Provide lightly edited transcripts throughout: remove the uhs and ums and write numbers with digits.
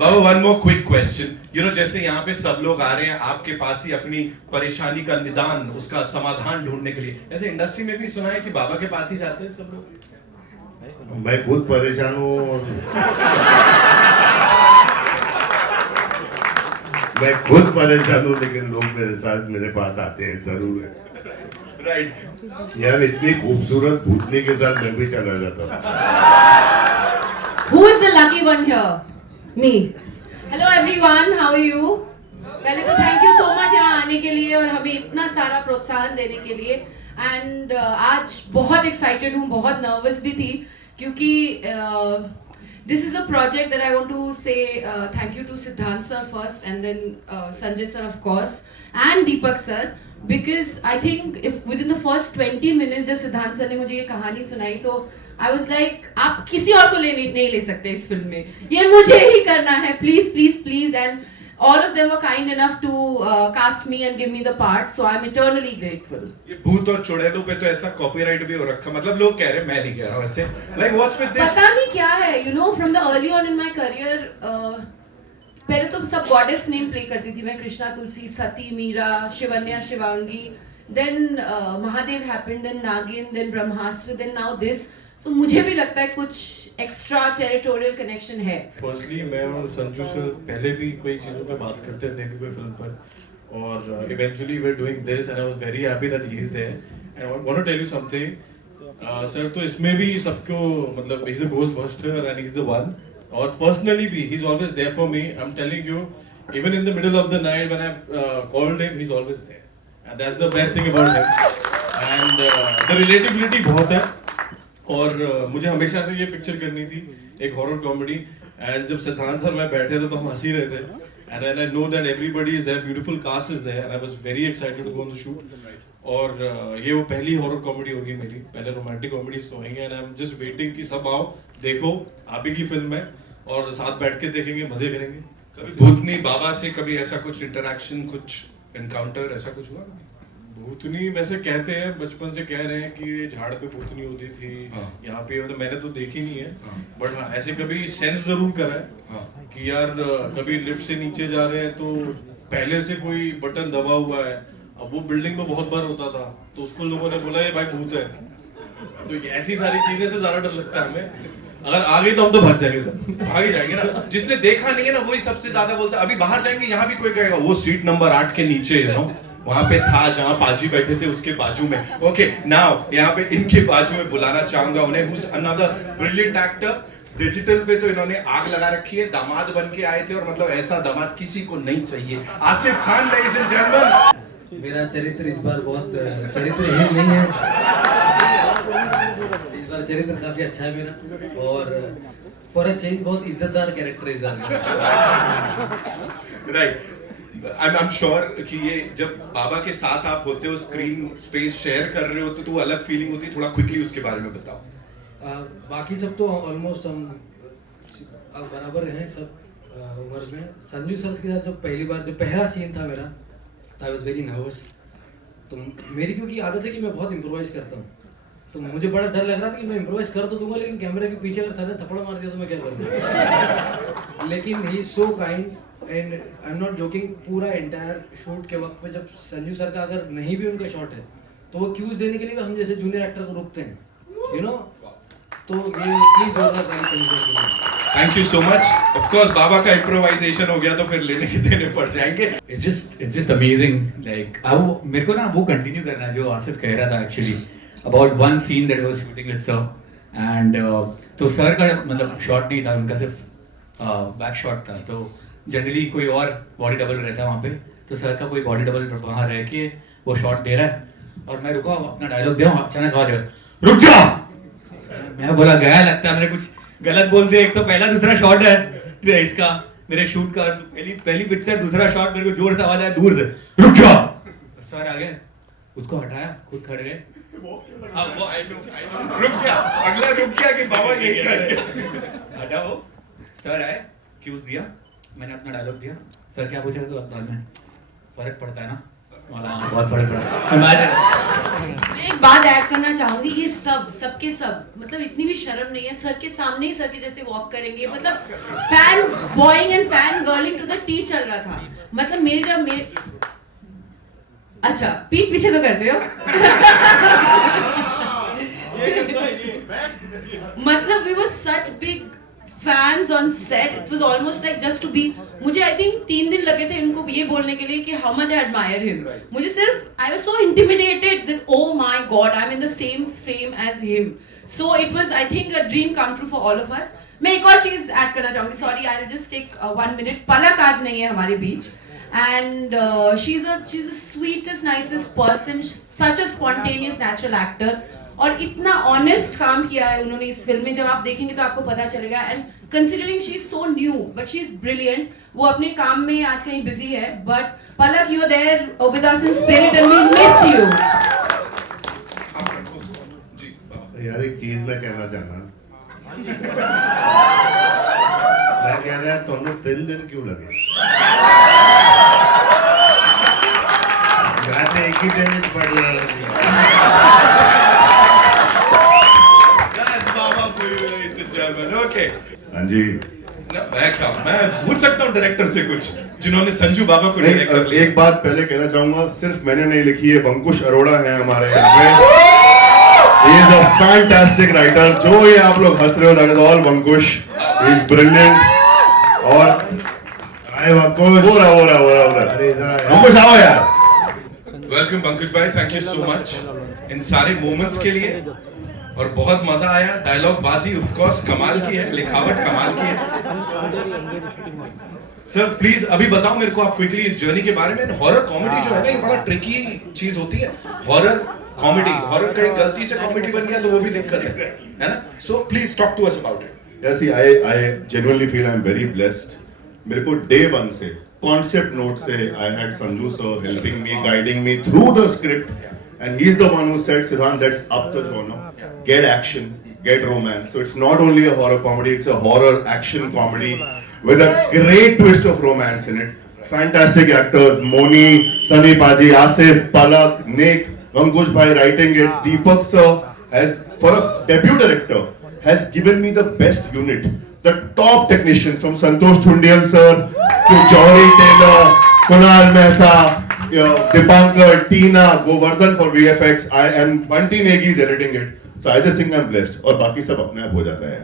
Baba one more quick question, you know जैसे यहाँ पे सब लोग आ रहे हैं आपके पास ही अपनी परेशानी का निदान, उसका समाधान ढूंढने के लिए, ऐसे इंडस्ट्री में भी सुना है कि बाबा के पास ही जाते हैं सब लोग? मैं खुद परेशान हूँ मैं खुद परेशान हूँ, लेकिन लोग मेरे साथ मेरे पास आते हैं जरूर है। राइट यार इतनी खूबसूरत भूतनी के साथ मैं भी चला जाता हूँ। Who is the lucky one here? Me. Hello everyone, how are you? पहले तो थैंक यू सो मच यहाँ आने के लिए और हमें इतना सारा प्रोत्साहन देने के लिए। एंड आज बहुत एक्साइटेड हूँ, बहुत नर्वस भी थी क्योंकि this is a project that I want to say thank you to Siddhant sir first and then Sanjay sir of course and Deepak sir, because I think if within the first 20 minutes जब सिद्धांत sir ने मुझे ये कहानी सुनाई तो I was like आप किसी और को नहीं ले सकते इस फिल्म में, ये मुझे ही करना है, please please please. And all of them were kind enough to cast me and give me the part, so I'm eternally grateful. ये भूत और चुड़ैलों पे तो ऐसा कॉपीराइट भी हो रखा, मतलब लोग कह रहे हैं, मैं नहीं कह रहा हूँ ऐसे, like what's with this? पता नहीं क्या है, you know from the early on in my career पहले तो सब गॉडेस नेम प्ले करती थी मैं, कृष्णा, तुलसी, सती, Meera, Shivanya, Shivangi, then Mahadev happened, then नागिन, then Brahmastra, then now this. तो मुझे भी लगता है कुछ एक्स्ट्रा टेरिटोरियल कनेक्शन है। फर्स्टली मैं और संजू सर पहले भी कोई चीज़ों पे बात करते थे कोई फिल्म पर, और eventually we are doing this and I was very happy that he is there. And I want to tell you something sir, तो इसमें भी सबको मतलब he is a ghostbuster and he is the one, और personally भी he is always there for me. I am telling you, even in the middle of the night when I called him, he is always there and that's the best thing about him. And the relatability बहुत है, और मुझे हमेशा से ये picture करनी थी, एक हॉरर कॉमेडी। एंड जब सिद्धांत सर मैं बैठे थे तो हम हंसी रहे थे, and I know that everybody is there, beautiful cast is there, and I was very excited to go on the shoot. और ये वो पहली हॉरर कॉमेडी होगी मेरी, पहले रोमांटिक कॉमेडीज तो होंगे, and I am just waiting कि सब आओ देखो, आप ही की फिल्म है और साथ बैठ के देखेंगे, मजे करेंगे। कभी भूतनी बाबा से कभी ऐसा कुछ इंटरेक्शन, कुछ एनकाउंटर ऐसा कुछ हुआ? भूतनी वैसे कहते हैं, बचपन से कह रहे हैं कि झाड़ पे भूतनी होती थी, यहाँ पे, मतलब मैंने तो देखी नहीं है, बट हाँ ऐसे कभी सेंस जरूर करा है कि यार कभी लिफ्ट से नीचे जा रहे हैं तो पहले से कोई बटन दबा हुआ है, अब वो बिल्डिंग में बहुत बार होता था तो उसको लोगों ने बोला ये भाई भूत है। तो ऐसी सारी चीजें से ज्यादा डर लगता है हमें, अगर आ गई तो हम तो भाग जाएंगे सर, भाग जाएंगे ना, जिसने देखा नहीं है ना वही सबसे ज्यादा बोलता है। अभी बाहर जाएंगे, यहाँ भी कोई कहेगा वो सीट नंबर 8 के नीचे वहां पे था जहां पाजी बैठे थे उसके बाजू में। ओके नाउ यहाँ पे इनके बाजू में बुलाना चाहूंगा उन्हें, who's another brilliant actor। Digital पे तो इन्होंने आग लगा रखी है, दामाद बन के आए थे और मतलब ऐसा दामाद किसी को नहीं चाहिए। Asif Khan, ladies and gentleman. मेरा चरित्र इस बार बहुत चरित्रहीन नहीं है, इस बार चरित्र काफी अच्छा है मेरा, और फॉर अ चेंज बहुत इज्जतदार कैरेक्टर इस बार। राइट, आई एम श्योर कि ये जब बाबा के साथ आप होते हो, स्क्रीन स्पेस शेयर कर रहे होते तो वो अलग फीलिंग होती है, थोड़ा क्विकली उसके बारे में बताओ। बाकी सब तो ऑलमोस्ट हम बराबर हैं सब उम्र में। संजू सर के साथ जब पहला सीन था मेरा, तो आई वाज वेरी नर्वस। तो मेरी क्योंकि आदत है कि मैं बहुत इम्प्रोवाइज करता हूँ, तो मुझे बड़ा डर लग रहा था कि मैं इम्प्रोवाइज कर तो दूंगा लेकिन कैमरे के पीछे अगर सर ने थप्पड़ मार दिया तो मैं क्या करूँगा। लेकिन he so kind and I am not joking, पूरा एंटायर शूट के वक्त पे जब संजू सर का अगर नहीं भी उनका शॉट है तो वो क्यूज देने के लिए हम जैसे जूनियर एक्टर को रुकते हैं, यू नो। तो ये प्लीज जोरदार ताली संजू सर के लिए। Thank you so much. Of course Baba का इम्प्रोवाइजेशन हो गया तो फिर लेने के देने पड़ जाएंगे। It's just amazing, like अब मेरे को ना वो कंटिन्यू करना है जो आसिफ कह रहा था actually about one seen that was shooting with sir, and तो सर का मतलब शॉट नहीं था, उनका सिर्फ बैक शॉट था, तो जनरली कोई और बॉडी डबल रहता है वहाँ पे, तो सर का कोई बॉडी डबल वहाँ रह के वो शॉट दे रहा है और मैं रुका अपना डायलॉग दे रहा हूँ, अचानक आ जाए रुक जा, मैं बोला गया लगता है मैंने कुछ गलत बोल दिया। एक तो पहला दूसरा शॉट है इसका मेरे शूट का, पहली पिक्चर दूसरा शॉट, मेरे को जोर से आवाज आया दूर से रुक जा, सर आ गए, उसको हटाया, खुद खड़े गए, रुक गया, अगला रुक गया कि बाबा यही करे। हटा वो, सर आए, क्यूज दिया, मैंने अपना डायलॉग दिया, सर क्या पूछा तो बाद में फर्क पड़ता है ना, मौलाना बहुत फर्क पड़ा। Imagine- मैं एक बात ऐड करना चाहूंगी, ये सबके सब मतलब इतनी भी शर्म नहीं है, सर के सामने ही सर के जैसे वॉक करेंगे, मतलब fanboying and fangirling to the tee चल रहा था। मतलब मेरे अच्छा पीठ पीछे तो करते हो मतलब we were such big fans on set, it was almost like just to be, मुझे I think 3 दिन लगे थे इनको ये बोलने के लिए कि how much I admire him. मुझे सिर्फ I was so intimidated that oh my god I'm in the same frame as him. So it was I think a dream come true for all of us. मैं एक और चीज add करना चाहूंगी, sorry I'll just take 1 minute. पलक आज नहीं है हमारे बीच and she's the sweetest nicest person, such a spontaneous natural actor. और इतना ऑनेस्ट काम किया है उन्होंने इस फिल्म में, जब आप देखेंगे तो आपको पता चलेगा। And considering she is so new but she is brilliant, वो अपने काम में आज कहीं बिजी है, but Palak you are there with us in spirit and we miss you. यार एक चीज मैं कहना चाहना, मैं कह रहा तुम 3 दिन क्यों लगे? मैं तो एक ही दिन में पढ़ रहा ओके हाँ जी। मैं पूछ सकता हूँ डायरेक्टर से कुछ, जिन्होंने संजू बाबा को डायरेक्ट कर लिया। एक बात पहले कहना चाहूंगा, सिर्फ मैंने नहीं लिखी है, अंकुश अरोड़ा है हमारे यहाँ पे। He is a fantastic writer. जो ये आप लोग हंस रहे हो, that is all Ankush. He is brilliant. और आए अंकुश, वो रहा उधर। अरे इधर आए अंकुश, आओ यार। वेलकम पंकज भाई, thank you so much in सारे मोमेंट्स के लिए, और बहुत मजा आया। डायलॉग बाजी ऑफ कोर्स कमाल की है, लिखावट कमाल की है। सर प्लीज अभी बताओ मेरे को आप क्विकली इस जर्नी के बारे में। हॉरर कॉमेडी जो है ना, ये बड़ा ट्रिकी चीज होती है। हॉरर कॉमेडी, हॉरर कहीं गलती से कॉमेडी बन गया तो वो भी दिक्कत है ना? So please talk to us about it. यार see I genuinely feel I'm very blessed. मेरे को day 1 से कॉन्सेप्ट नोट से I had Sanju sir helping me, guiding me through the script, and he's the one who said, Siddhant, let's up the genre, get action, get romance. So it's not only a horror comedy, it's a horror action comedy with a great twist of romance in it. Fantastic actors, Moni, Sunny Paji, Asif, Palak, Nick, Ankush bhai writing it. Deepak sir has, for a debut director, has given me the best unit. The top technicians from Santosh Thundial sir to Jauhari Taylor, Kunal Mehta, Dipankar, Tina, Govardhan for VFX. Bunty Negi is editing it. So I just think I'm blessed. और बाकी सब अपने आप हो जाता है।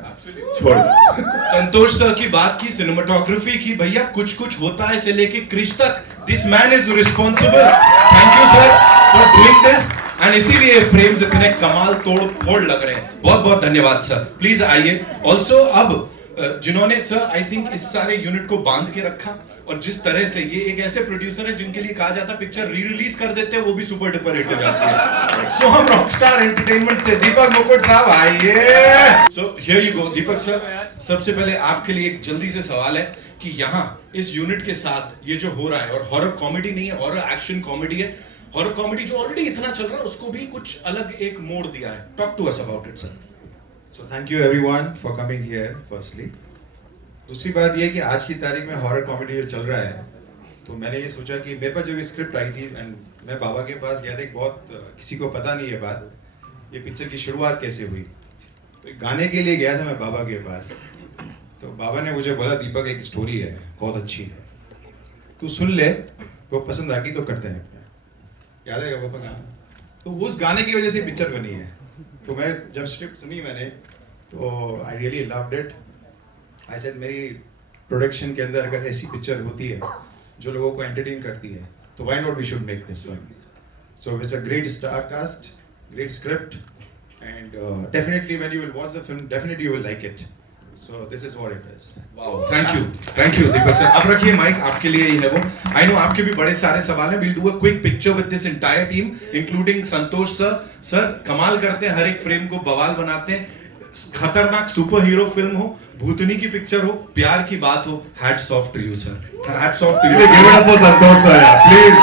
छोड़। संतोष sir की बात की, सिनेमाटोग्राफी की, भैया कुछ कुछ होता है से लेके क्रिश तक, this man is responsible. Thank you sir for doing this, and इसीलिए फ्रेम्स इतने कमाल तोड़ फोड़ लग रहे हैं। बहुत बहुत धन्यवाद सर। प्लीज आइए। ऑल्सो अब जिन्होंने सर आई थिंक इस सारे यूनिट को बांध के रखा, और जिस तरह से ये एक ऐसे प्रोड्यूसर है जिनके लिए कहा जाता है पिक्चर री रिलीज कर देते हैं वो भी सुपर डुपर हिट हो जाती है। सो हम रॉकस्टार एंटरटेनमेंट से दीपक मुकुट साहब आइए। So here you go Deepak sir. सबसे पहले आपके लिए एक जल्दी से सवाल है कि यहाँ इस यूनिट के साथ ये जो हो रहा है, और हॉरर कॉमेडी नहीं है, हॉरर एक्शन कॉमेडी है, हॉरर कॉमेडी जो ऑलरेडी इतना चल रहा है उसको भी कुछ अलग एक मोड़ दिया है। Talk to us about it sir. So thank you everyone for coming here firstly. दूसरी बात ये कि आज की तारीख में हॉरर कॉमेडी जो चल रहा है, तो मैंने ये सोचा कि मेरे पास जब ये स्क्रिप्ट आई थी एंड मैं बाबा के पास गया था, एक बहुत किसी को पता नहीं है बात, ये पिक्चर की शुरुआत कैसे हुई। तो एक गाने के लिए गया था मैं बाबा के पास, तो बाबा ने मुझे बोला दीपक एक स्टोरी है बहुत अच्छी है, तू सुन ले, वो पसंद आ गई तो करते हैं। याद है पापा गाना? तो उस गाने की वजह से पिक्चर बनी है। तो मैं जब स्क्रिप्ट सुनी मैंने, तो I really loved it. I said मेरी प्रोडक्शन के अंदर अगर ऐसी पिक्चर होती है जो लोगों को एंटरटेन करती है, तो why not we should make this film. So it's a great star cast, great script, and definitely when you will watch the film definitely you will like it. So this is what it is. Wow, thank you Deepak sir. अब रखिए mic, आपके लिए ही है वो। I know आपके भी बड़े सारे सवाल हैं। We'll do a quick picture with this entire team, including Santosh sir. Sir कमाल करते हैं, हर एक फ्रेम को बवाल बनाते हैं। खतरनाक सुपर हीरो फिल्म हो, भूतनी की पिक्चर हो, प्यार की बात हो, hats off to you sir, hats off to you। Give it up for Santosh sir, please।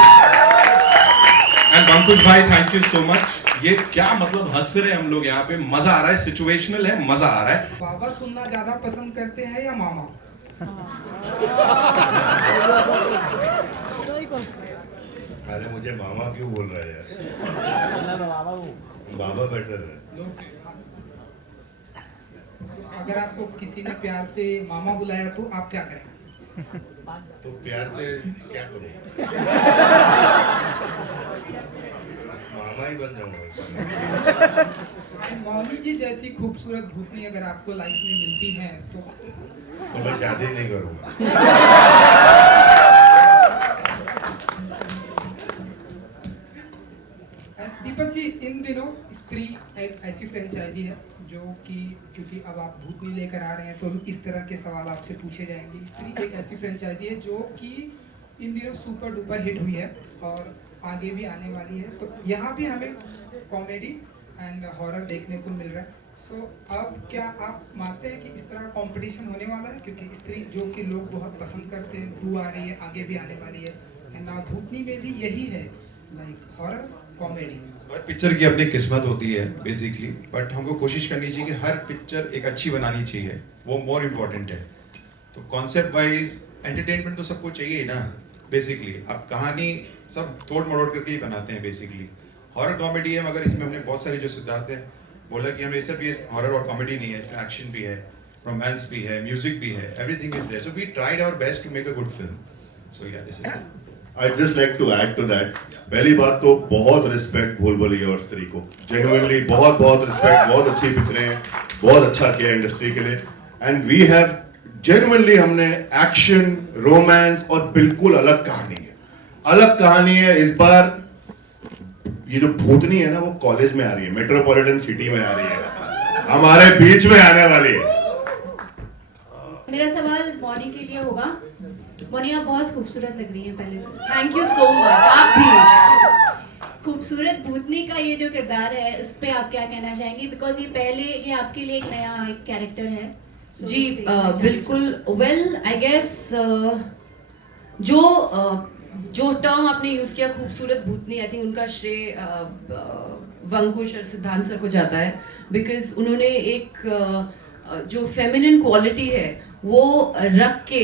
And अंकुश भाई थैंक यू सो मच। ये क्या मतलब हंस रहे हैं हम लोग यहाँ पे, मजा आ रहा है, सिचुएशनल है, मजा आ रहा है। बाबा सुनना ज्यादा पसंद करते हैं या मामा? अरे मुझे मामा क्यों बोल रहा है यार? बाबा बेटर है। अगर आपको किसी ने प्यार से मामा बुलाया तो आप क्या करें? तो प्यार से क्या करूं? मामा ही बन जाऊंगा। मौनी जी जैसी खूबसूरत भूतनी अगर आपको लाइफ में मिलती है तो मैं शादी नहीं करूंगा। दीपक जी, इन दिनों स्त्री एक ऐसी फ्रेंचाइजी है जो कि क्योंकि अब आप भूतनी लेकर आ रहे हैं तो इस तरह के सवाल आपसे पूछे जाएंगे। स्त्री एक ऐसी फ्रेंचाइजी है जो कि इन दिनों सुपर डुपर हिट हुई है और आगे भी आने वाली है। तो यहाँ भी हमें कॉमेडी एंड हॉरर देखने को मिल रहा है। सो अब क्या आप मानते हैं कि इस तरह कंपटीशन होने वाला है? क्योंकि स्त्री जो कि लोग बहुत पसंद करते हैं, 2 आ रही है, आगे भी आने वाली है, एंड भूतनी में भी यही है, लाइक हॉरर कॉमेडी। हर पिक्चर की अपनी किस्मत होती है बेसिकली, बट हमको कोशिश करनी चाहिए कि हर पिक्चर एक अच्छी बनानी चाहिए, वो मोर इम्पोर्टेंट है। तो कॉन्सेप्ट वाइज एंटरटेनमेंट तो सबको चाहिए ही ना बेसिकली। आप कहानी सब तोड़ मरोड़ करके ही बनाते हैं बेसिकली। हॉरर कॉमेडी है, मगर इसमें हमने बहुत सारे जो सिद्धांत हैं बोला कि हमें सिर्फ ये हॉरर और कॉमेडी नहीं है, इसमें एक्शन भी है, रोमांस भी है, म्यूजिक भी है, everything is there. So we tried our best to make a good film. So yeah this is I'd just like to add to that. पहली बात तो बहुत रिस्पेक्ट भूल भुलैया और स्त्री को, जेन्युइनली बहुत रिस्पेक्ट, बहुत अच्छी पिक्चरें हैं, बहुत अच्छा किया इंडस्ट्री के लिए। एंड वी हैव जेन्युइनली, हमने एक्शन, रोमांस और बिल्कुल अलग कहानी है, अलग कहानी है। इस बार ये जो भूतनी है ना वो कॉलेज में आ रही है, मेट्रोपॉलिटन सिटी में आ रही है, हमारे बीच में आने वाली है। मेरा सवाल मौनी के लिए होगा। मौनी, आप बहुत खूबसूरत लग रही हैं। पहले तो थैंक यू सो मच। आप भी। खूबसूरत भूतनी का ये जो किरदार है उस पे आप क्या कहना चाहेंगी? बिकॉज ये आपके लिए एक नया एक कैरेक्टर है। जी बिल्कुल। वेल आई गेस जो टर्म आपने यूज किया खूबसूरत भूतनी, आई थिंक उनका श्रेय वंकुश और सिद्धांत सर को जाता है, बिकॉज उन्होंने एक जो फेमिनिन क्वालिटी है वो रख के,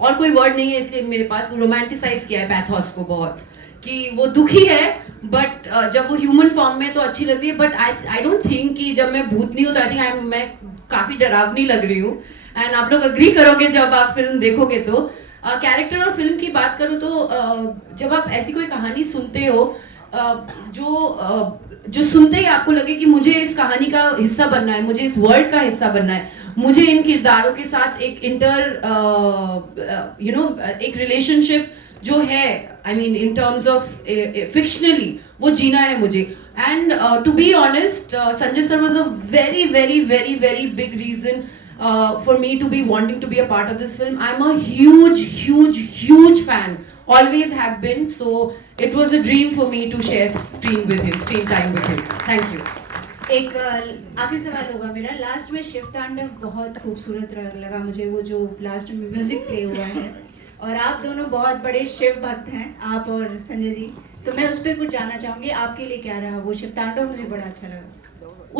और कोई वर्ड नहीं है इसलिए मेरे पास, रोमांटिसाइज किया है पैथोस को बहुत, कि वो दुखी है बट जब वो ह्यूमन फॉर्म में तो अच्छी लग रही है। बट आई डोंट थिंक कि जब मैं भूतनी हूँ तो आई थिंक मैं काफ़ी डरावनी लग रही हूँ। एंड आप लोग अग्री करोगे जब आप फिल्म देखोगे तो। कैरेक्टर और फिल्म की बात करूँ तो जब आप ऐसी कोई कहानी सुनते हो जो सुनते ही आपको लगे कि मुझे इस कहानी का हिस्सा बनना है, मुझे इस वर्ल्ड का हिस्सा बनना है, मुझे इन किरदारों के साथ एक एक रिलेशनशिप जो है, I mean in terms of fictionally वो जीना है मुझे। And to be honest, Sanjay sir was a very very very very big reason for me to be wanting to be a part of this film. I'm a huge fan, always have been, so it was a dream for me to share screen time with him. Thank you. एक आखिरी सवाल होगा मेरा। Last में शिव तांडव बहुत खूबसूरत लगा मुझे, वो जो लास्ट में म्यूजिक प्ले हुआ है, और आप दोनों बहुत बड़े शिव भक्त हैं, आप और संजय जी, तो मैं उस पर कुछ जानना चाहूँगी, आपके लिए क्या रहा वो शिव तांडव? मुझे बड़ा अच्छा लगा।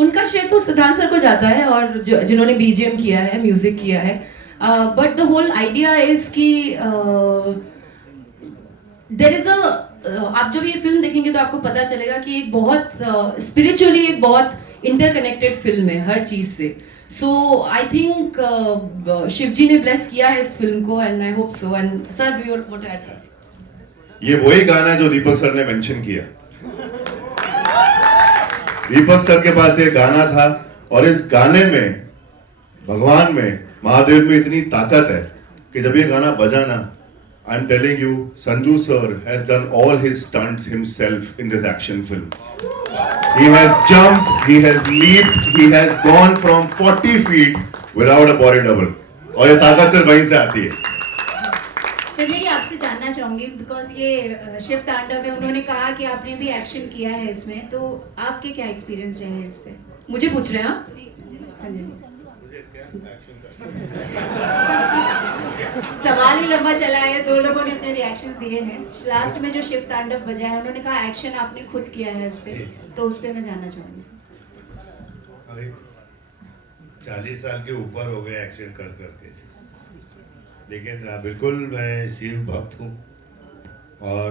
उनका श्रेय तो सिद्धांत सर को जाता है और जिन्होंने बीजीएम किया है, म्यूजिक किया है। But the whole idea is कि देयर इज आप जब ये फिल्म देखेंगे तो आपको पता चलेगा कि एक बहुत स्पिरिचुअली एक बहुत इंटरकनेक्टेड फिल्म है हर चीज से। सो आई थिंक शिव जी ने ब्लेस किया है इस फिल्म को, and I hope so. And sir, do you want to add something? ये वही गाना जो दीपक सर ने मेंशन किया। दीपक सर के पास ये गाना था और इस गाने में, भगवान में, महादेव में इतनी ताकत है कि जब ये गाना बजा ना, आई am telling you, Sanju sir has done all his stunts himself in this action film. He has jumped, he has leaped, he has gone from 40 feet without a body double. और ये ताकत सिर्फ वहीं से आती है। संजय जी, आपसे जानना चाहूंगी, बिकॉज ये शिव तांडव है, उन्होंने कहा कि आपने भी एक्शन किया है इसमें, तो आपके क्या एक्सपीरियंस रहे हैं इस पे? मुझे पूछ रहे हैं आप? संजय जी, सवाल ही लंबा चला है, 2 लोगों ने अपने रिएक्शंस दिए हैं। लास्ट में जो शिव तांडव बजा है, उन्होंने कहा एक्शन आपने खुद किया है उस पे, तो उस पे मैं जानना चाहूंगी। अरे 40 साल के ऊपर हो गए एक्शन कर करके, लेकिन बिल्कुल मैं शिव भक्त हूँ और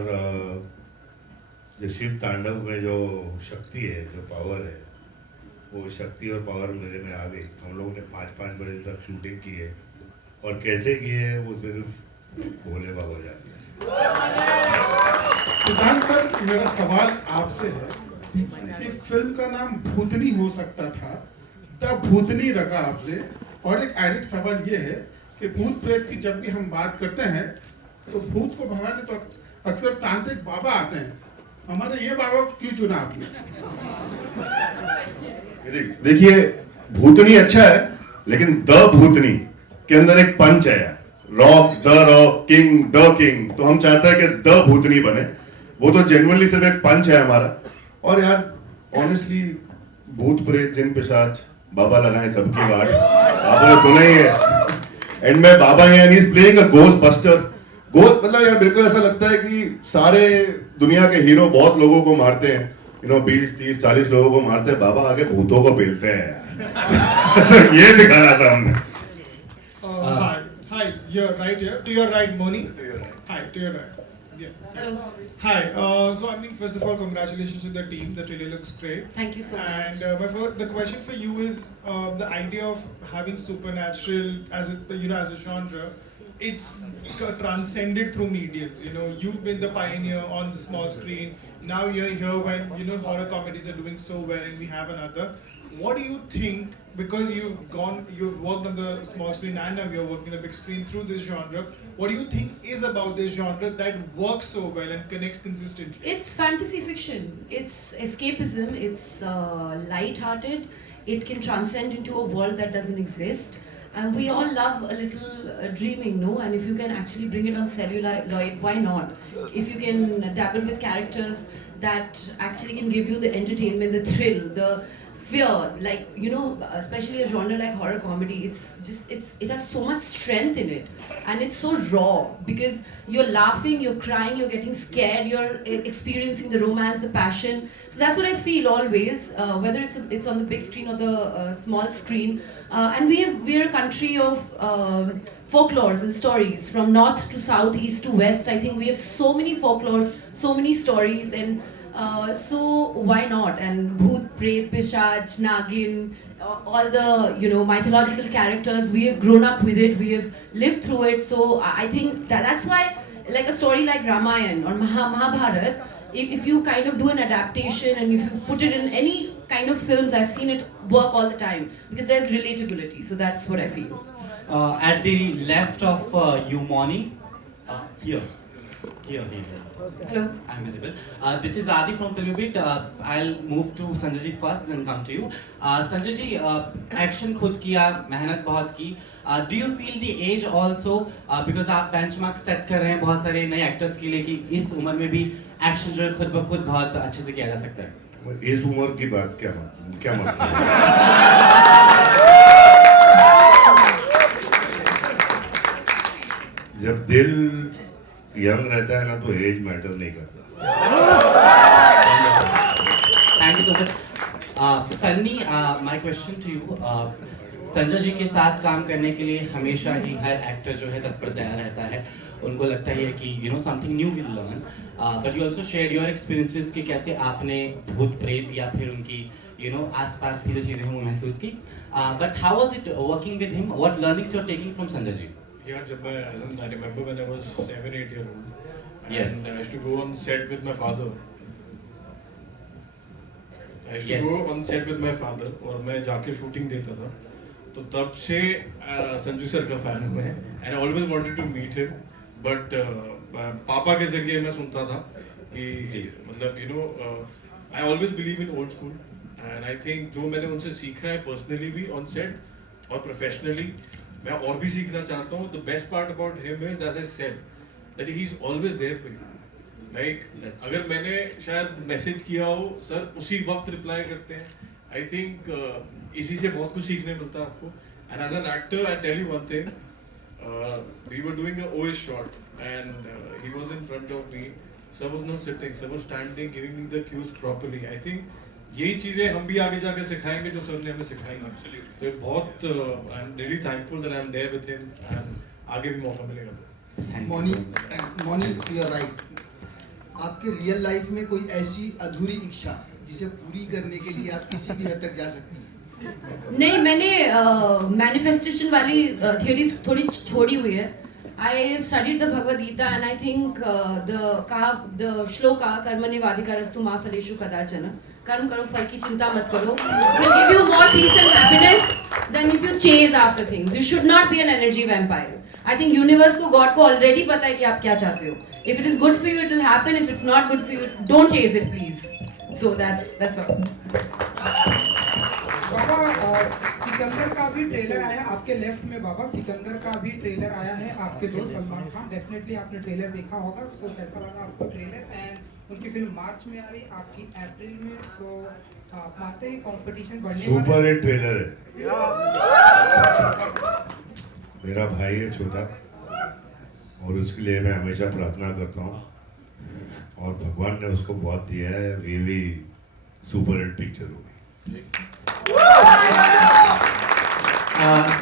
जो शिव तांडव में जो शक्ति है, जो पावर है, वो शक्ति और पावर मेरे में आ गई। हम लोगों ने 5-5 बजे तक शूटिंग की है और कैसे की है वो सिर्फ भोले बाबा जानते हैं। सिद्धांत सर, मेरा सवाल आपसे है कि फिल्म का नाम भूतनी हो सकता था, तब भूतनी रखा आपने। और एक एडिट सवाल ये है कि भूत प्रेत की जब भी हम बात करते हैं तो भूत को भगाने तो अक्सर तांत्रिक बाबा आते हैं, हमारे ये बाबा को क्यों चुना आपने? देखिए, भूतनी अच्छा है, लेकिन द भूतनी के अंदर एक पंच है यार, rock the rock, king the king. तो हम चाहते हैं कि द भूतनी बने, वो तो जेन्युइनली सिर्फ एक पंच है हमारा। और यार ऑनेस्टली भूत प्रेत जिन पिशाच बाबा लगाए सबकी वाट, आपने सुना ही है। एंड में बाबा है and he is playing a ghost buster. Ghost मतलब यार बिल्कुल ऐसा लगता है कि सारे दुनिया के हीरो बहुत लोगों को मारते हैं, 20, 30, 40 लोगों को मारते हैं, बाबा आके भूतों को पेलते हैं यार। ये दिखाना था हमने। Hi, you're right here. To your right, Moni. Hi, to your right. Yeah. Hello. Hi. So I mean, first of all, congratulations to the team. That really looks great. Thank you so much. And the question for you is the idea of having supernatural as as a genre. It's transcended through mediums. You've been the pioneer on the small screen. Now you're here when horror comedies are doing so well, and we have another. What do you think? Because you've worked on the small screen and now you're working the big screen through this genre. What do you think is about this genre that works so well and connects consistently? It's fantasy fiction. It's escapism. It's light-hearted. It can transcend into a world that doesn't exist. And we all love a little dreaming, no? And if you can actually bring it on celluloid, why not? If you can dabble with characters that actually can give you the entertainment, the thrill, the fear, like especially a genre like horror comedy, it has so much strength in it, and it's so raw because you're laughing, you're crying, you're getting scared, you're experiencing the romance, the passion. So that's what I feel always, whether it's on the big screen or the small screen. And we're a country of folklores and stories from north to south, east to west. I think we have so many folklores, so many stories, and so why not? And Bhoot, Pret, Pishach, Nagin, all the mythological characters, we have grown up with it, we have lived through it. So I think that's why, like a story like Ramayana or Mahabharata, if you kind of do an adaptation and if you put it in any kind of films, I've seen it work all the time because there's relatability. So that's what I feel. At the left of you, Moni, here. Hello. I'm visible. This is Adi from Filmbeat. I'll move to Sanjay ji first, then come to you. Sanjay ji, action खुद किया, मेहनत बहुत की. Do you feel the age also? Because आप benchmark set कर रहे हैं बहुत सारे नए actors के लिए कि इस उम्र में भी action जो है खुद ब खुद बहुत अच्छे से किया जा सकता है. इस उम्र की बात क्या मतलब? जब दिल यंग रहता है ना तो एज मैटर नहीं करता. Thank you so much. Sunny, my question to you. Sanjay ji के साथ काम करने के लिए हमेशा ही हर एक्टर जो है तत्पर तैयार रहता है. उनको लगता है कि something new we'll learn. But you also shared your experiences कि कैसे आपने भूत प्रेत या फिर उनकी आसपास की जो चीजें हैं वो महसूस की. But how was it working with him? What learnings you're taking from Sanjay ji? Yeah, I remember when I was 7-8 years old. Yes. And I used to go on set with my father. और मैं जाके shooting देता था. तो तब से Sanju sir का fan हूँ मैं. And I always wanted to meet him. But पापा के जरिए मैं सुनता था कि मतलब I always believe in old school. And I think जो मैंने उनसे सीखा है personally भी on set और professionally मैं और भी सीखना चाहता हूँ. The best part about him is, as I said, that he's always there for you. Like अगर मैंने शायद मैसेज किया हो सर उसी वक्त रिप्लाई करते हैं. I think इसी से बहुत कुछ सीखने मिलता है आपको. And as an actor, I tell you one thing. We were doing an OS shot and he was in front of me. Sir was not sitting. Sir was standing, giving me the cues properly. I think यही चीजें हम भी आगे जाके सिखाएंगे जो sir ने हमें सिखाई. तो बहुत I am really thankful that I am there with him and आगे भी मौका मिलेगा. Moni, you are right. आपके रियल लाइफ में कोई ऐसी अधूरी इच्छा जिसे पूरी करने के लिए आप किसी भी हद तक जा सकती हैं? नहीं, मैंने मैनिफेस्टेशन वाली थ्योरी थोड़ी छोड़ी हुई है. I have studied the Bhagavad Gita and I think the shloka कर्मण्येवाधिकारस्तु मा फलेषु कदाचन, कर्म करो फल की चिंता मत करो, will give you more peace and happiness than if you chase after things. You should not be an energy vampire. I think universe को, God को already पता है कि आप क्या चाहते हो. If it is good for you, it will happen. If it's not good for you, don't chase it, please. So that's all. बाबा सिकंदर का भी ट्रेलर आया आपके लेफ्ट में. बाबा सिकंदर का भी ट्रेलर आया है. आपके दोस्त सलमान खान, डेफिनेटली आपने ट्रेलर देखा होगा. सो कैसा लगा आपको ट्रेलर? एंड उनकी फिल्म मार्च में आ रही, आपकी अप्रैल में. सो आप मानते हैं कंपटीशन बढ़ने वाला है? सुपर हिट ट्रेलर है. मेरा भाई है छोटा और उसके लिए मैं हमेशा प्रार्थना करता हूँ और भगवान ने उसको बहुत दिया है. रियली सुपर हिट पिक्चर होगी.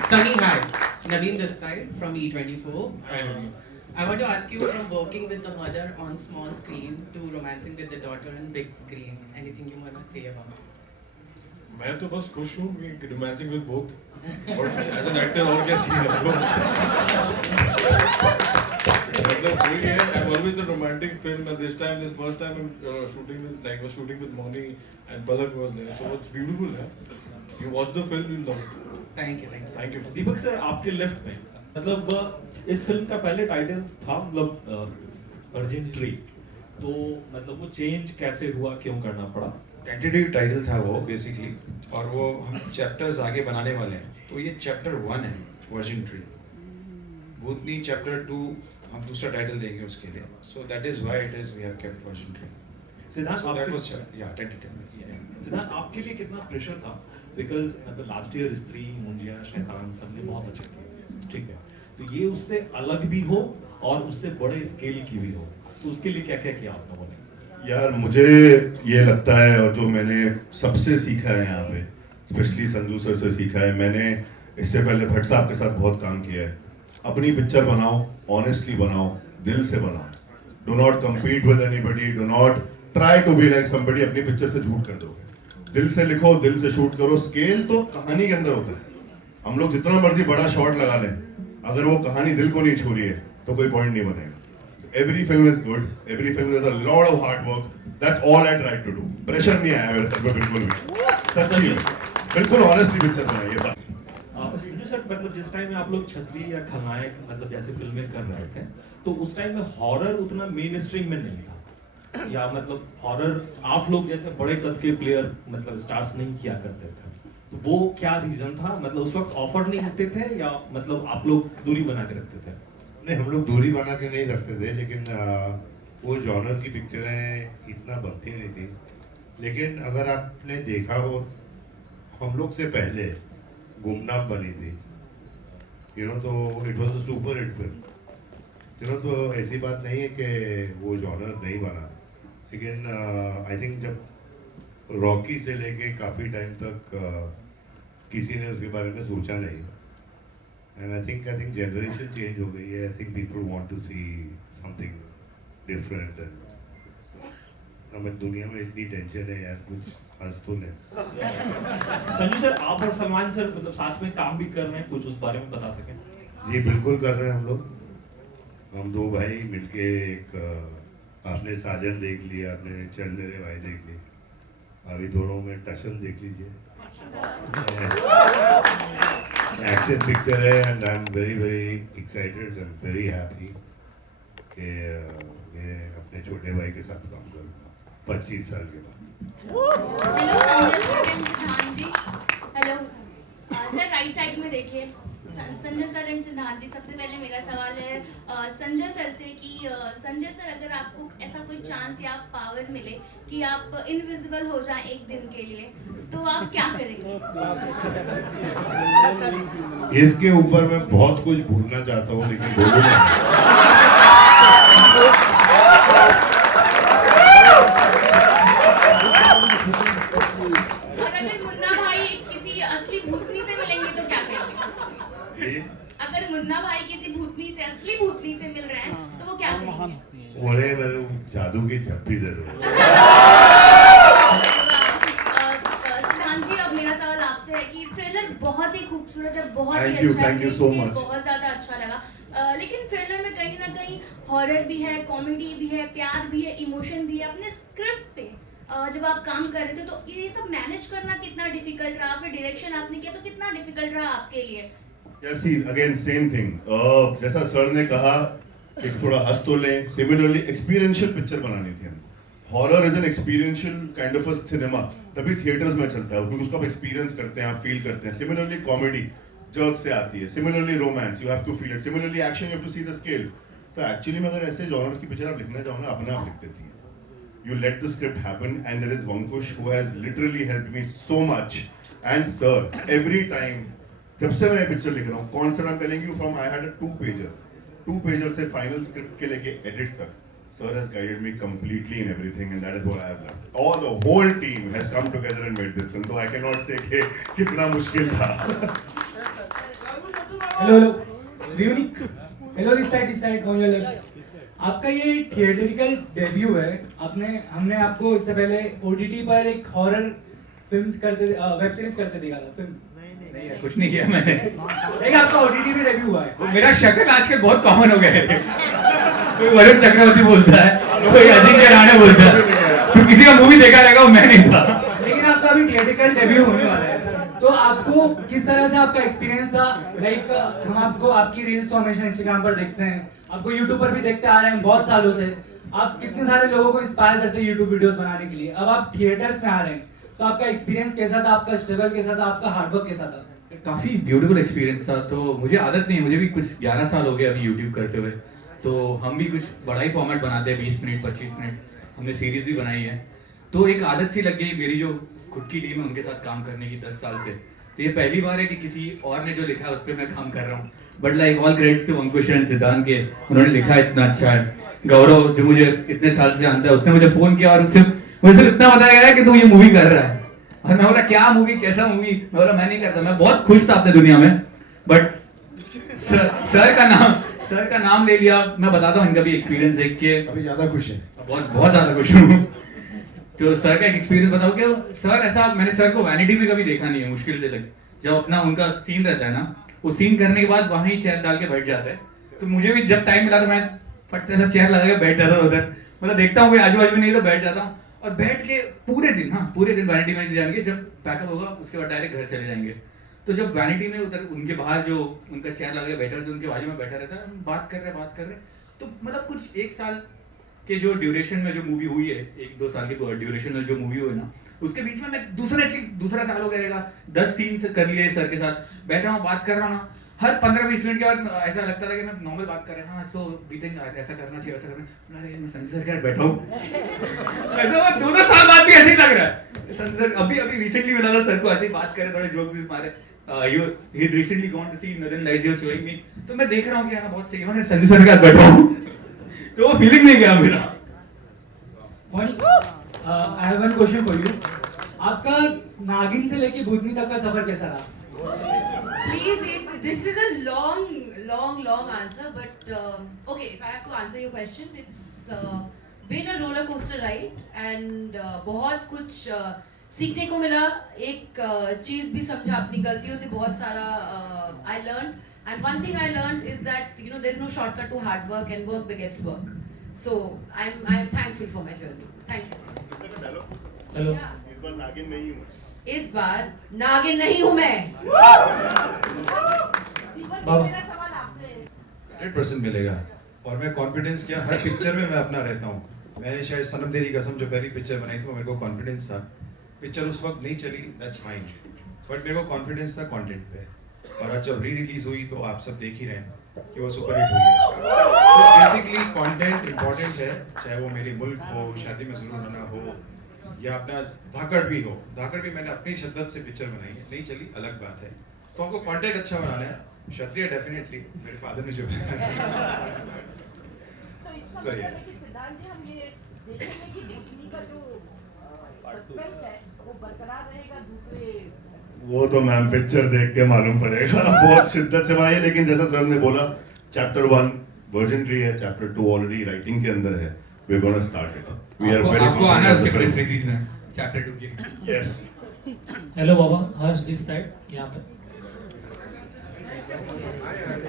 Sunny, hi. Naveen this side from E24. I want to ask you, from working with the mother on small screen to romancing with the daughter on big screen, anything you want to say about it? मैं तो बस खुश हूँ कि romancing with both. और as an actor और क्या चाहिए आपको? मतलब वही है. I've always done romantic film and this first time I'm shooting with Moni and Palak was there. So it's beautiful है. You watch the film, you'll love it. Thank you. Deepak sir, आपके left में मतलब इस film का पहले title था मतलब virgin tree, तो मतलब वो चेंज कैसे हुआ, क्यों करना पड़ा? टेंटेटिव टाइटल था वो बेसिकली, और वो हम चैप्टर्स आगे बनाने वाले हैं. तो ये चैप्टर 1 है वर्जिन ट्री. भूतनी चैप्टर 2 हम दूसरा टाइटल देंगे उसके लिए. So that is why it is we have kept virgin tree. Siddhant, Siddhant आपके लिए कितना प्रेशर था? बिकॉज मतलब लास्ट ईयर स्त्री, मुंजिया, शैतान सबने बहुत अच्छे किए, ठीक है, तो ये उससे अलग भी हो और उससे बड़े स्केल की भी हो, तो उसके लिए क्या क्या किया आप लोगों ने? यार मुझे ये लगता है, और जो मैंने सबसे सीखा है यहाँ पे, स्पेशली संजू सर से सीखा है. मैंने इससे पहले भट्ट साहब के साथ बहुत काम किया है. अपनी पिक्चर बनाओ, ऑनेस्टली बनाओ, दिल से बनाओ. Do not compete with anybody, do not try to be like somebody. अपनी पिक्चर से झूठ कर दोगे. दिल से लिखो, दिल से शूट करो. स्केल तो कहानी के अंदर होता है. हम लोग जितना मर्जी बड़ा शॉट लगा लें, अगर वो कहानी दिल को नहीं छू रही है तो कोई पॉइंट नहीं बनेगा. Every film is good, every film is a lot of hard work. That's all I try to do. Pressure नहीं आया मेरे सर पे बिल्कुल भी. सच्ची बिल्कुल ऑनेस्टली पिक्चर बनाई है. सर मतलब जिस टाइम में आप लोग छतरी या खलनायक मतलब जैसे फिल्में कर रहे थे, तो उस टाइम में हॉरर उतना मेन स्ट्रीम में नहीं था, या मतलब हॉरर आप लोग जैसे बड़े कद के प्लेयर मतलब स्टार्स नहीं किया करते थे, तो वो क्या रीजन था? मतलब उस वक्त ऑफर नहीं होते थे या मतलब आप लोग दूरी बना के रखते थे? नहीं, हम लोग दूरी बना के नहीं रखते थे, लेकिन वो जॉनर की पिक्चरें इतना बनती नहीं थी. लेकिन अगर आपने देखा हो, हम लोग से पहले गुमनाम बनी थी, तो it was a super hit film. तो ऐसी बात नहीं है कि वो जॉनर नहीं बना. लेकिन आई थिंक जब रॉकी से लेके काफ़ी टाइम तक किसी ने उसके बारे में सोचा नहीं. And I think generation change हो गई है. I think people want to see something different. हमें दुनिया में इतनी टेंशन है यार, कुछ हंस तो ले. संजू सर, आप और सलमान सर मतलब साथ में काम भी कर रहे हैं, कुछ उस बारे में बता सकें? जी बिल्कुल कर रहे हैं हम लोग. हम दो भाई मिलके एक आपने साजन देख लिया, आपने चल मेरे भाई देख ली, अभी दोनों में टशन देख लीजिए. एक्शन पिक्चर है and I am very very excited. I am very happy कि मैं अपने छोटे भाई के साथ काम करूँगा 25 साल के बाद. हेलो संजय सर एंड सिद्धांत जी. हेलो सर, राइट साइड में देखिए. संजय सर एंड सिद्धांत जी, सबसे पहले मेरा सवाल है संजय सर से कि संजय सर, अगर आपको ऐसा कोई चांस या पावर मिले कि आप इनविजिबल हो जाएं एक दिन के लिए, तो आप क्या करेंगे? इसके ऊपर मैं बहुत कुछ भूलना चाहता हूँ, लेकिन बोलूँगा. और अगर मुन्ना भाई किसी असली भूतनी से मिलेंगे तो क्या करेंगे? अगर मुन्ना भाई किसी भूतनी से, असली भूतनी से मिल रहे हैं तो वो क्या करेंगे? बोले मेरे जादू की झप्पी दे दो। सिद्धांत जी, अब मेरा सवाल आपसे है कि ट्रेलर बहुत ही खूबसूरत है, बहुत ही Thank you, अच्छा है, thank you so मुझे much. बहुत ज्यादा अच्छा लगा। लेकिन ट्रेलर में कहीं ना कहीं हॉरर भी है, कॉमेडी भी है, प्यार भी है, इमोशन भी है। अपने स्क्रिप्ट पे जब आप काम कर रहे थे तो ये सब मैनेज करना कितना डिफिकल्ट रहा, फिर डायरेक्शन आपने किया तो कितना डिफिकल्ट रहा आपके लिए? यार सी अगेन सेम थिंग, जैसा सर ने कहा कि थोड़ा हंस तो लें, सिमिलरली एक्सपीरियंशियल पिक्चर बनानी थी हमें। Horror is an experiential kind of a cinema, तभी थिएटर्स में चलता है क्योंकि उसको आप एक्सपीरियंस करते हैं, आप फील करते हैं। सिमिलरली कॉमेडी जर्क से आती है, similarly romance you have to feel it, similarly action you have to see the scale. तो एक्चुअली में अगर ऐसे जॉनर्स की पिक्चर आप लिखना चाहो ना, अपने आप लिख देती है। You let the script happen, and there is Vankush who has literally helped me so much. And sir, every time, जब से मैं पिक्चर लिख रहा हूँ, concept I'm telling you from, I had a 2-pager से final script के लेके edit तक, sir has guided me completely in everything, and that is what I have done. All the whole team has come together and made this film. So I cannot say कि कितना मुश्किल था. Hello unique, hello this side on your left. आपका ये theatrical debut है। हमने आपको इससे पहले ओटीटी पर एक हॉरर फिल्म वेब सीरीज करते देखा था। फिल्म नहीं यार, कुछ नहीं किया मैंने। एक आपका ओटीटी भी डेब्यू हुआ है। वो मेरा शक्ल आजकल बहुत कॉमन हो गया है। कोई वरुण चक्रवर्ती बोलता है, कोई अजिंक्य राणे बोलता है, तो किसी का मूवी देखा रहेगा वो मैं नहीं था। लेकिन आपका अभी थिएटरिकल डेब्यू होने वाला है, तो आपको किस तरह से आपका एक्सपीरियंस था? लाइक हम आपको आपकी रील्स तो हमेशा इंस्टाग्राम पर देखते हैं, आपको यूट्यूब पर भी देखते आ रहे हैं बहुत सालों से। आप कितने सारे लोगों को इंस्पायर करते हैं यूट्यूब वीडियोस बनाने के लिए। अब आप थिएटर्स में आ रहे हैं, तो आपका एक्सपीरियंस कैसा था? आपका स्ट्रगल कैसा था? आपका हार्डवर्क कैसा था? काफ़ी ब्यूटीफुल एक्सपीरियंस था। तो मुझे आदत नहीं है, मुझे भी कुछ 11 साल हो गए अभी यूट्यूब करते हुए। तो हम भी कुछ बड़ा ही फॉर्मेट बनाते हैं, 20 मिनट 25 मिनट, हमने सीरीज भी बनाई है। तो एक आदत सी लग गई मेरी, जो खुद की टीम है उनके साथ काम करने की 10 साल से। तो ये पहली बार है कि किसी और ने जो लिखा है उस पर मैं काम कर रहा हूँ। But like all credits to Ankush and Siddhant के, उन्होंने लिखा इतना अच्छा है। गौरव जो मुझे इतने साल से जानता है, उसने मुझे फोन किया और मुझे सिर्फ इतना बताया गया कि तू ये मूवी कर रहा है। और मैं बोला क्या मूवी, कैसा मूवी? मैं बोला मैं नहीं करता। मैं बहुत खुश था अपने दुनिया में, बट सर का नाम ले लिया। मैं बताता हूँ इनका भी एक्सपीरियंस देख के। अभी ज्यादा खुश है, बहुत ज्यादा खुश हूँ। तो सर का एक एक्सपीरियंस बताओ कि सर ऐसा, मैंने सर को वैनिटी में कभी देखा नहीं है, मुश्किल से लगे। जब अपना उनका सीन रहता है ना, वो सीन करने के बाद वहां ही चेयर डाल के बैठ जाता है। तो मुझे भी जब टाइम मिला तो मैं फट से चेयर लगा के बैठ जाता उधर, मतलब देखता हूँ कोई आजू बाजू में नहीं तो बैठ जाता हूँ और बैठ के पूरे दिन वैनिटी में जाएंगे। जब पैकअप होगा उसके बाद डायरेक्ट घर चले जाएंगे। तो जब वैनिटी में उधर उनके बाहर जो उनका चेयर लगा के बैठा रहता है, उनके बाजू में बैठा रहता है, हम बात कर रहे तो मतलब कुछ 1 साल के जो ड्यूरेशन में जो मूवी हुई है, 1-2 साल के ड्यूरेशन में जो मूवी हुई ना, उसके बीच में मैं दूसरा साल हो गया, 10 सीन कर लिए सर के साथ, बैठा हूँ बात कर रहा हूँ ना, हर 15-20 मिनट के बाद ऐसा लगता था कि मैं नॉर्मल बात कर रहा हूँ। हाँ सो वी थिंक ऐसा करना चाहिए, वैसा करना। अरे मैं संजय सर के साथ बैठा हूँ ऐसा 2-2 साल बाद भी ऐसे ही लग रहा है। संजय सर अभी रिसेंटली मिला था सर को, ऐसे ही बात करे, थोड़े जोक्स मारे। he recently gone to see Northern Lights, he was showing me, तो मैं देख रहा हूँ कि हाँ बहुत सही है, मैं संजय सर के साथ बैठा हूँ। तो वो फीलिंग नहीं गया मेरा। I have one question for you. आपका नागिन से लेके भूतनी तक का सफर कैसा रहा? Please, this is a long answer, but okay, if I have to answer your question, it's been a roller coaster ride and बहुत कुछ सीखने को मिला। एक चीज भी समझा, अपनी गलतियों से बहुत सारा I learned, and one thing I learned is that there's no shortcut to hard work and work begets work. So I'm thankful for my journey. Thank you. Hello, इस बार नागिन नहीं हूँ। इस बार नागिन नहीं हूँ मैं। 100% मिलेगा और मैं कॉन्फिडेंस किया, हर पिक्चर में मैं अपना रहता हूँ। मैंने शायद सनम तेरी कसम जो पहली पिक्चर बनाई थी वो मेरे को कॉन्फिडेंस था। पिक्चर उस वक्त नहीं चली, दैट्स फाइन, बट मेरे को कॉन्फिडेंस था कंटेंट पे। और आज जब री रिलीज हुई तो आप सब देख ही रहे हैं कि वो सुपर हिट हुई है। सो बेसिकली कंटेंट इंपॉर्टेंट है, चाहे वो मेरी मुल्क हो, शादी में ज़रूर होना हो, या अपना धाकड़ भी हो। धाकड़ भी मैंने अपनी शिद्दत से पिक्चर बनाई है, नहीं चली अलग बात है। तो हमको कंटेंट अच्छा बनाना है। क्षत्रिय डेफिनेटली मेरे फादर ने जो सही है। वो तो मैम पिक्चर देख के मालूम पड़ेगा। बहुत शिद्दत से बनाई, लेकिन जैसा सर ने बोला, चैप्टर 1 वर्जन 3 है, चैप्टर 2 ऑलरेडी राइटिंग के अंदर है. We're going to start it. We are very आपको आना है confident उसके of the press film. Release में चैप्टर 2 की. Yes. Hello Baba, Harsh this side यहाँ पे.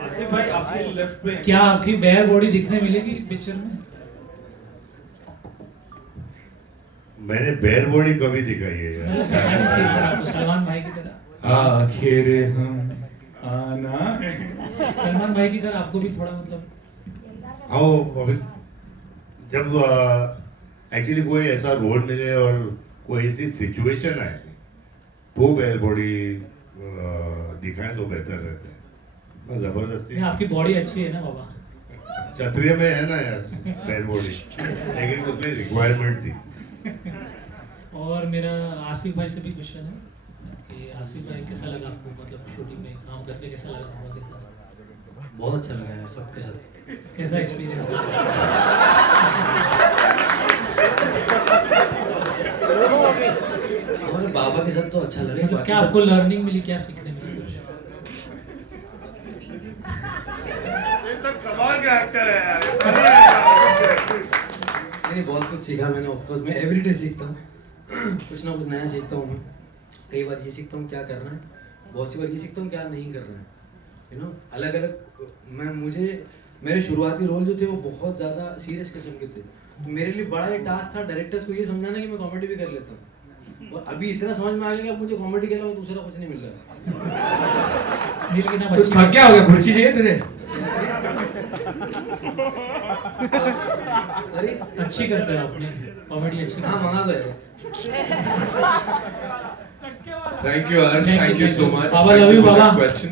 आसिफ भाई आपके लेफ्ट में क्या आपकी बेयर बॉडी दिखने मिलेगी पिक्चर में? मैंने बेयर बॉडी कभी दिखाई है यार. दिखानी चाहिए सर आपको, सलमान भाई की तरह. आखिर हम आना. सलमान भाई की तरह आपको भी थोड़ा मतलब. आओ अभी जब एक्चुअली कोई ऐसा रोल मिले और कोई ऐसी सिचुएशन आए तो बेयर बॉडी दिखाएं तो बेहतर रहता है. बस जबरदस्ती. नहीं, आपकी बॉडी अच्छी है ना बाबा. क्षत्रिय में है ना यार बेयर बॉडी, लेकिन उसमें रिक्वायरमेंट थी. और मेरा आसिफ भाई से भी क्वेश्चन है कि आसिफ भाई कैसा लगा आपको, मतलब शूटिंग में काम करके कैसा लगा बाबा के साथ? बहुत अच्छा लगा यार सबके साथ. कैसा एक्सपीरियंस था? हमारे बाबा के साथ तो अच्छा लगा. मतलब क्या आपको लर्निंग मिली, क्या सीखने मिली कुछ? कमाल का एक्टर है यार. नहीं, बहुत कुछ सीखा मैंने. ऑफ कोर्स मैं एवरीडे सीखता हूँ. कुछ ना कुछ नया सीखता हूँ मैं. कई बार ये सीखता हूँ क्या करना है, बहुत सी बार ये सीखता हूँ क्या नहीं करना है. यू नो, अलग अलग. मुझे मेरे शुरुआती रोल जो थे वो बहुत ज़्यादा सीरियस किस्म के थे. तो मेरे लिए बड़ा एक टास्क था डायरेक्टर्स को ये समझाना कि मैं कॉमेडी भी कर लेता हूँ. और अभी इतना समझ में आ गया कि अब मुझे कॉमेडी के अलावा दूसरा कुछ नहीं मिल रहा. लेकिन अब तो थक क्या हो गया, कुर्सी चाहिए तुझे? सॉरी, अच्छी करते हो आपने कॉमेडी, अच्छी. हाँ मंगा दो यार. Thank you, Harsh. Thank you so much. Baba, Thank love you you, for that Baba. question.